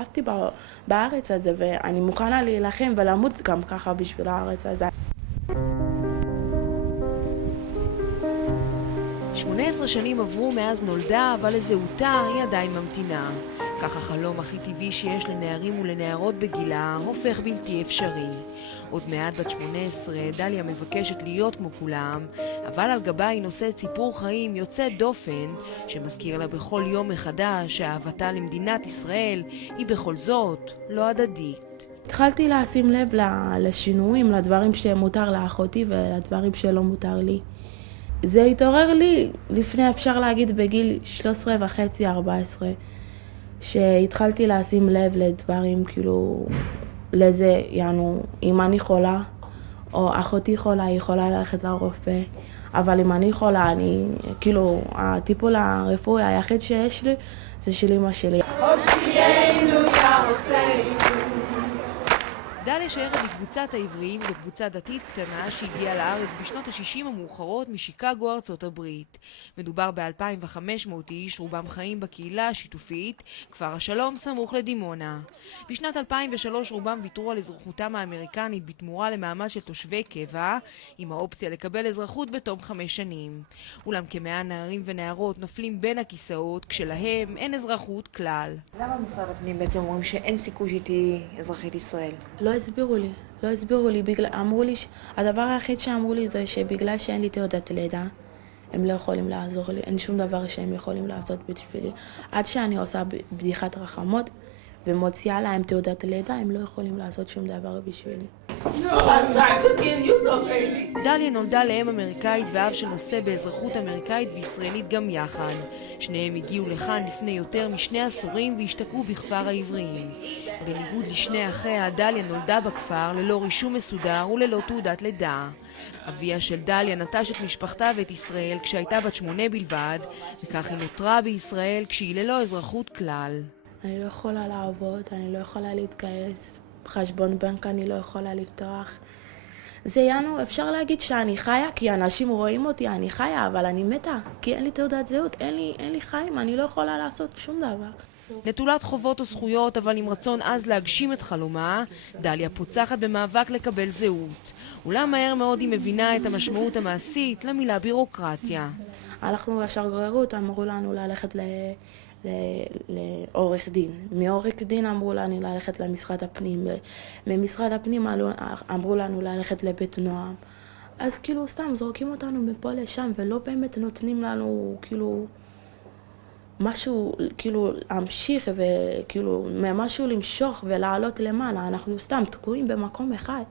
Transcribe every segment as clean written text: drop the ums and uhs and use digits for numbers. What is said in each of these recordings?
התאהבתי בארץ הזה, ואני מוכנה להילחם ולמות גם ככה בשביל הארץ הזה. 18 שנים עברו מאז נולדה, אבל לזהותה היא עדיין ממתינה. כך החלום הכי טבעי שיש לנערים ולנערות בגילה הופך בלתי אפשרי. עוד מעט בת 18, דליה מבקשת להיות כמו כולם, אבל על גבה היא נושאת סיפור חיים יוצא דופן, שמזכיר לה בכל יום מחדש שאהבתה למדינת ישראל היא בכל זאת לא הדדית. התחלתי לשים לב לשינויים, לדברים שמותר לאחותי ולדברים שלא מותר לי. זה התעורר לי לפני, אפשר להגיד, בגיל 13.5, 14, שהתחלתי לשים לב לדברים, כאילו, לזה, יענו, אם אני חולה, או אחותי חולה, היא יכולה ללכת לרופא, אבל אם אני חולה, כאילו, הטיפול הרפואי היחיד שיש לי, זה של אמא שלי. דליה שייכת לקבוצת העבריים, זו קבוצה דתית קטנה שהגיעה לארץ בשנות ה-60 המאוחרות משיקגו, ארצות הברית. מדובר ב-2,500 איש, רובם חיים בקהילה השיתופית, כפר השלום סמוך לדימונה. בשנת 2003 רובם ויתרו על אזרחותם האמריקנית בתמורה למעמד של תושבי קבע, עם האופציה לקבל אזרחות בתום 5 שנים. אולם כ100 נערים ונערות נופלים בין הכיסאות, כשלהם אין אזרחות כלל. למה משרד הפנים בעצם אומרים שאין סיכוי שתהיי אזרחית ישראל? לא הסבירו לי, אמרו לי, הדבר היחיד שאמרו לי זה שבגלל שאין לי תעודת לידה, הם לא יכולים לעזור לי, אין שום דבר שהם יכולים לעשות בשבילי. עד שאני עושה בדיחת רחמות ומוציאה להם תעודת לידה, הם לא יכולים לעשות שום דבר בשבילי. דליה נולדה לאם אמריקאית ואב שנושא באזרחות אמריקאית וישראלית גם יחד. שניהם הגיעו לכאן לפני יותר מ2 עשורים והשתקעו בכפר העבריים. בניגוד לשני אחיה, דליה נולדה בכפר ללא רישום מסודר וללא תעודת לידה. אביה של דליה נטש את משפחתה ואת ישראל כשהייתה בת 8 בלבד, וכך היא נותרה בישראל כשהיא ללא אזרחות כלל. אני לא יכולה לעבוד, אני לא יכולה להתגייס, חשבון בנק אני לא יכולה לפתוח. זה אפשר להגיד שאני חיה, כי אנשים רואים אותי, אני חיה, אבל אני מתה, כי אין לי תעודת זהות, אין לי חיים, אני לא יכולה לעשות שום דבר. נטולת חובות או זכויות, אבל עם רצון עז להגשים את חלומה, דליה פוצחת במאבק לקבל זהות. אולם מהר מאוד היא מבינה את המשמעות המעשית למילה בירוקרטיה. הלכנו לשגרירות, אמרו לנו ללכת לעורך דין. מעורך דין אמרו לנו ללכת למשרד הפנים. ממשרד הפנים אמרו לנו ללכת לבית נועם. אז כאילו סתם זורקים אותנו מפה לשם, ולא באמת נותנים לנו כאילו משהו, כאילו להמשיך וכאילו משהו למשוך ולעלות למעלה. אנחנו סתם תקועים במקום אחד.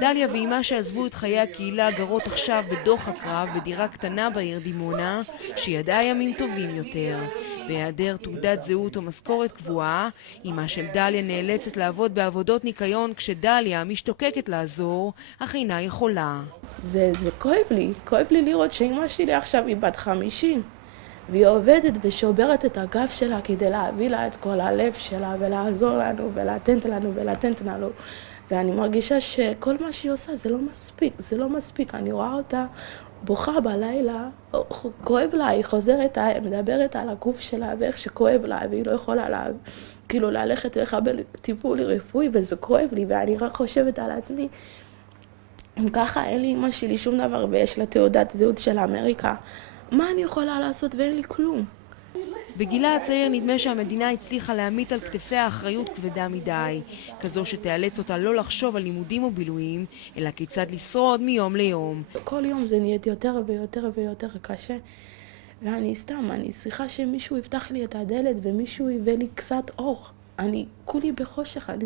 דליה ואימה שעזבו את חיי הקהילה גרות עכשיו בדוח הקרב בדירה קטנה בעיר דימונה, שידעה ימים טובים יותר. בהיעדר תעודת זהות או משכורת קבועה, אימה של דליה נאלצת לעבוד בעבודות ניקיון כשדליה משתוקקת לעזור, אך אינה יכולה. זה כואב לי לראות שאימא שלי עכשיו היא בת 50, והיא עובדת ושוברת את הגב שלה כדי להביא לה את כל הלב שלה ולעזור לנו ולתת לנו. ואני מרגישה שכל מה שהיא עושה זה לא מספיק. אני רואה אותה בוכה בלילה, כואב לה, היא חוזרת, מדברת על הגוף שלה ואיך שכואב לה, והיא לא יכולה כאילו ללכת לקבל טיפול רפואי, וזה כואב לי, ואני רק חושבת על עצמי, אם ככה אין לי אמא שלי שום דבר ויש לה תעודת זהות של אמריקה, מה אני יכולה לעשות ואין לי כלום? בגילה הצעיר נדמה שהמדינה הצליחה להמיט על כתפיה אחריות כבדה מדי, כזו שתיאלץ אותה לא לחשוב על לימודים או בילויים, אלא כיצד לשרוד מיום ליום. כל יום זה נהיית יותר ויותר ויותר קשה, ואני צריכה שמישהו יפתח לי את הדלת ומישהו יביא לי קצת אור. אני כולי בחושך, אני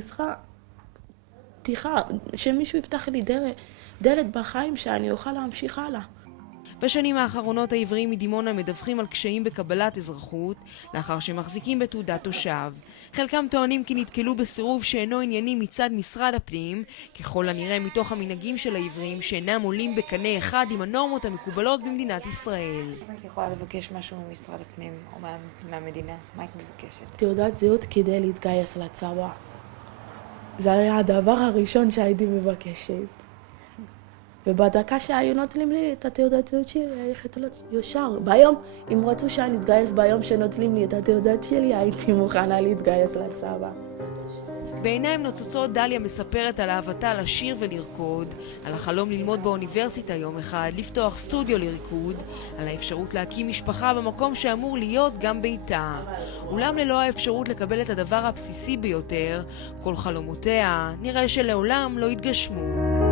צריכה שמישהו יפתח לי דלת בחיים שאני אוכל להמשיך הלאה. בשנים האחרונות העבריים מדימונה מדווחים על קשיים בקבלת אזרחות לאחר שמחזיקים בתעודת תושב. חלקם טוענים כי נתקלו בסירוב שאינו ענייני מצד משרד הפנים, ככל הנראה מתוך המנהגים של העבריים שאינם עולים בקנה אחד עם הנורמות המקובלות במדינת ישראל. אם היית יכולה לבקש משהו ממשרד הפנים או מהמדינה, מה היית מבקשת? תעודת זהות כדי להתגייס לצבא. זה היה הדבר הראשון שהייתי מבקשת. ובדקה שהיו נוטלים לי את התעודת זהות שלי, הייתי הולכת ישר. ביום, אם רצו שאני אתגייס ביום שנוטלים לי את התעודת שלי, הייתי מוכנה להתגייס לצבא. בעיניים נוצצות דליה מספרת על אהבתה לשיר ולרקוד, על החלום ללמוד באוניברסיטה יום אחד, לפתוח סטודיו לריקוד, על האפשרות להקים משפחה במקום שאמור להיות גם ביתה. אולם ללא האפשרות לקבל את הדבר הבסיסי ביותר, כל חלומותיה נראה שלעולם לא יתגשמו.